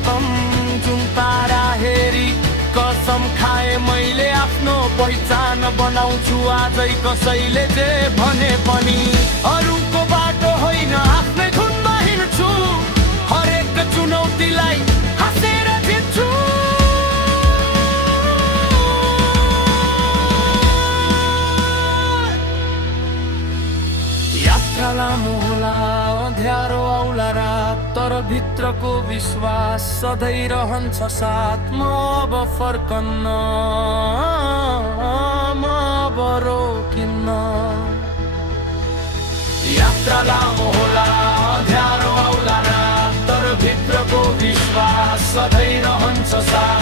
खतम जुन तारा हेरी कसम खाए मैले आफ्नो पहिचान बनाउँछु आजै कसैले जे भने पनि अरूको बाटो होइन आफ्नै धुनमा हिँड्छु हरेक चुनौतीलाई हाँसेर जित्छु यात्रा लामो होला अँध्यारो आउला रात तर भित्रको विश्वास सधैँ रहन्छ साथ म अब फर्कन्न म अब रोकिन्न यात्रा लामो होला अँध्यारो आउला रात तर भित्रको विश्वास सधैँ रहन्छ साथ